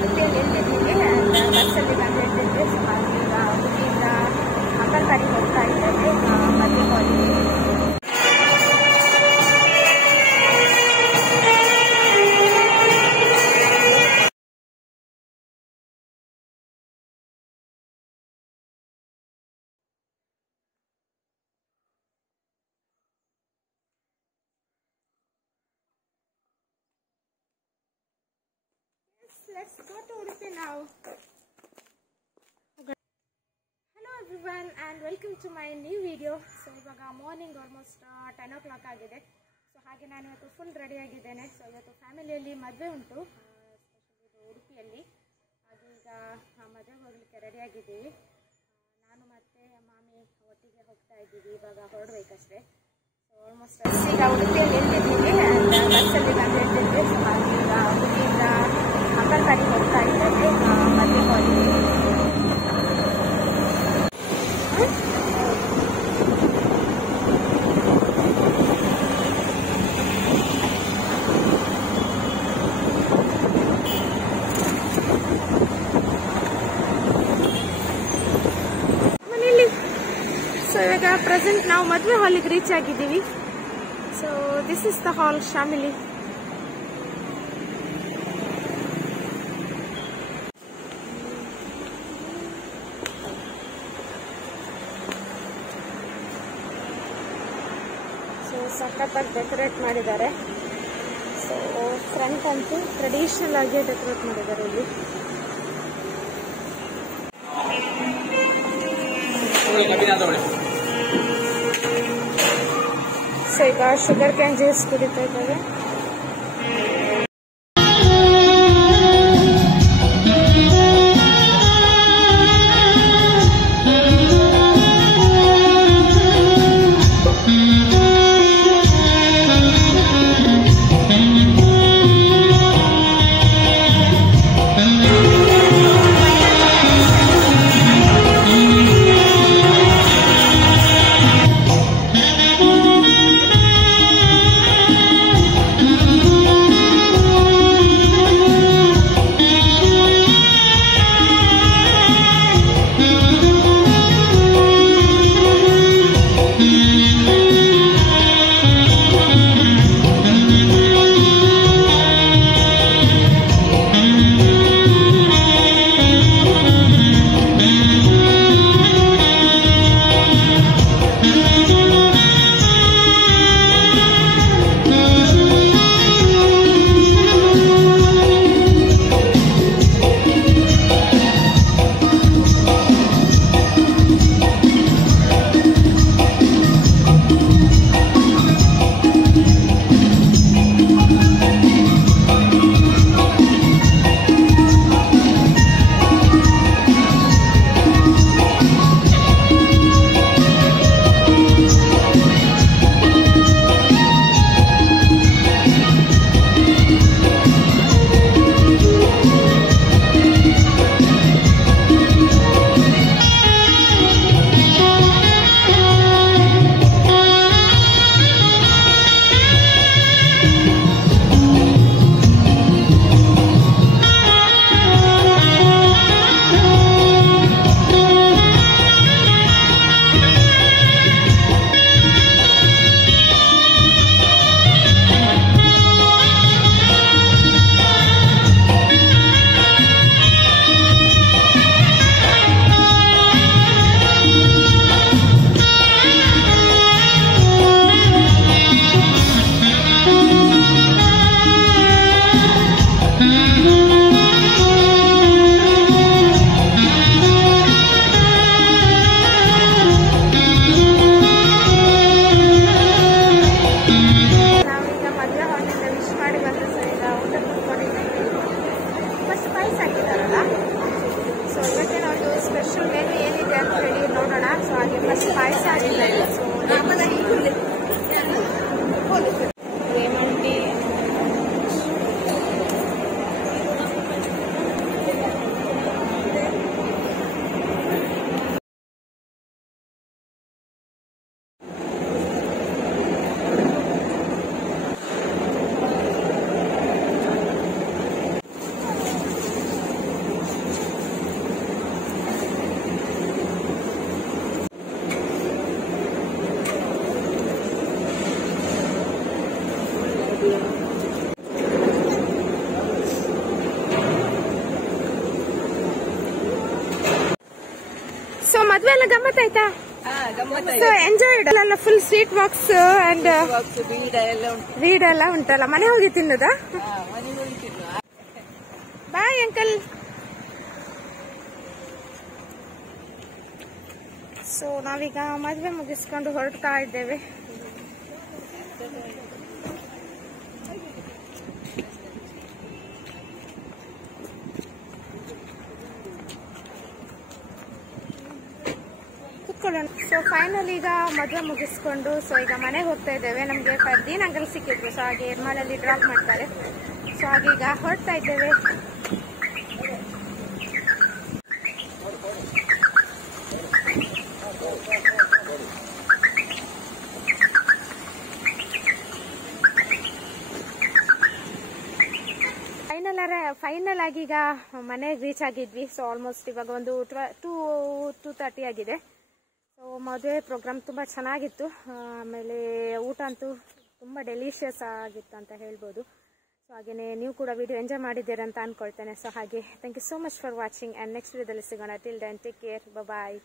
ಉಡುಪಿಯಲ್ಲಿ ಹೇಳ್ತಿದ್ದೀವಿ ಬಸ್ಸಲ್ಲಿ ಬಂದು ಹೇಳ್ತಿದ್ವಿ. ಸೊ ಹಾಗೆ ಈಗ ಉಡುಪಿಯಿಂದ ಅಂಗನವಾಡಿಗೆ ಹೋಗ್ತಾ ಇದ್ದೇವೆ ಮದುವೆ ಹಾಲಿಗೆ. Let's go to Udupi now. Hello everyone and welcome to my new video. So ivaga morning almost 10 o'clock agide. So ಹಾಗೆ ನಾನು ಇವತ್ತು ಫುಲ್ ರೆಡಿ ಆಗಿದ್ದೇನೆ. ಸೊ ಇವತ್ತು ಫ್ಯಾಮಿಲಿಯಲ್ಲಿ ಮದುವೆ ಉಂಟು, ಸ್ಪೆಷಲಿ ಉಡುಪಿಯಲ್ಲಿ. ಹಾಗೆ ಈಗ ಮದುವೆಗೆ ಹೋಗಲಿಕ್ಕೆ ರೆಡಿ ಆಗಿದ್ದೀವಿ. ನಾನು ಮತ್ತು ಮಾಮಿ ಒಟ್ಟಿಗೆ ಹೋಗ್ತಾ ಇದ್ದೀವಿ. ಇವಾಗ ಹೊರಡಬೇಕಷ್ಟೇ. ಸೊ ಆಲ್ಮೋಸ್ಟ್ ಈಗ ಉಡುಪಿಯಲ್ಲಿ ಹೇಳ್ತಿದ್ದೀವಿ ಬಸ್ಸಲ್ಲಿ ಬಂದು ಹೇಳ್ತಿದ್ವಿ. ಸೊ ಹಾಗೆ ಈಗ ಉಡುಪಿಯಿಂದ ಅಂಗನವಾಡಿಗೆ ಹೋಗ್ತಾ ಇದ್ದೇವೆ ಮದುವೆ ಹಾಲಿಗೆ. ಮನೆಯಲ್ಲಿ ಸೊ ಇವಾಗ ಪ್ರೆಸೆಂಟ್ ನಾವು ಮದುವೆ ಹಾಲಿಗೆ ರೀಚ್ ಆಗಿದ್ದೀವಿ. So this is the hall Shamili. ಸಖತ್ತಾಗಿ ಡೆಕೋರೇಟ್ ಮಾಡಿದ್ದಾರೆ. ಸೊ ಫ್ರಂಟ್ ಅಂತೂ ಟ್ರೆಡಿಷನಲ್ ಆಗಿ ಡೆಕೋರೇಟ್ ಮಾಡಿದ್ದಾರೆ ಇಲ್ಲಿ. ಸೊ ಈಗ ಶುಗರ್ ಕ್ಯಾನ್ ಜ್ಯೂಸ್ ಕುಡಿತಾ ಇದ್ದಾರೆ. ಮದ್ವೆ ಎಲ್ಲ ಗಮ್ಮತ್ತಾಯ್ತಾ? ಸೊ ಎಂಜಾಯ್ಡ್ ಅಲ್ಲ, ಫುಲ್ ಸ್ವೀಟ್ ಬಾಕ್ಸ್ ಅಂಡ್ ಬೀಡ ಎಲ್ಲ ಉಂಟಲ್ಲ. ಮನೆ ಹೋಗಿ ತಿನ್ನೋದಾ? Bye uncle. ಸೊ ನಾವೀಗ ಮದ್ವೆ ಮುಗಿಸ್ಕೊಂಡು ಹೊರಡ್ತಾ ಇದ್ದೇವೆ. ಸೊ ಫೈನಲ್ ಈಗ ಮದುವೆ ಮುಗಿಸ್ಕೊಂಡು ಸೊ ಈಗ ಮನೆಗೆ ಹೋಗ್ತಾ ಇದ್ದೇವೆ. ನಮಗೆ ಫರ್ದೀನ್ ಅಂಕಲ್ ಸಿಕ್ಕಿದ್ರು, ಸೊ ಹಾಗೆ ಎರ್ಮಾಲಲ್ಲಿ ಡ್ರಾಪ್ ಮಾಡ್ತಾರೆ. ಸೊ ಹಾಗೆ ಈಗ ಹೊರಡ್ತಾ ಇದ್ದೇವೆ. ಫೈನಲ್ ಆಗಿ ಈಗ ಮನೆಗೆ ರೀಚ್ ಆಗಿದ್ವಿ. ಸೊ ಆಲ್ಮೋಸ್ಟ್ ಇವಾಗ ಒಂದು 2:30 ಆಗಿದೆ. ಸೊ ಮದುವೆ ಪ್ರೋಗ್ರಾಮ್ ತುಂಬ ಚೆನ್ನಾಗಿತ್ತು. ಆಮೇಲೆ ಊಟ ಅಂತೂ ತುಂಬ ಡೆಲಿಷಿಯಸ್ ಆಗಿತ್ತು ಅಂತ ಹೇಳ್ಬೋದು. ಸೊ ಹಾಗೆಯೇ ನೀವು ಕೂಡ ವಿಡಿಯೋ ಎಂಜಾಯ್ ಮಾಡಿದ್ದೀರಾ ಅಂತ ಅಂದ್ಕೊಳ್ತೇನೆ. ಸೊ ಹಾಗೆ thank you so much for watching and next ವಿಡಿಯೋದಲ್ಲಿ ಸಿಗೋಣ. ಟಿಲ್ ದೆನ್ ಟೇಕ್ ಕೇರ್, ಬಾಯ್.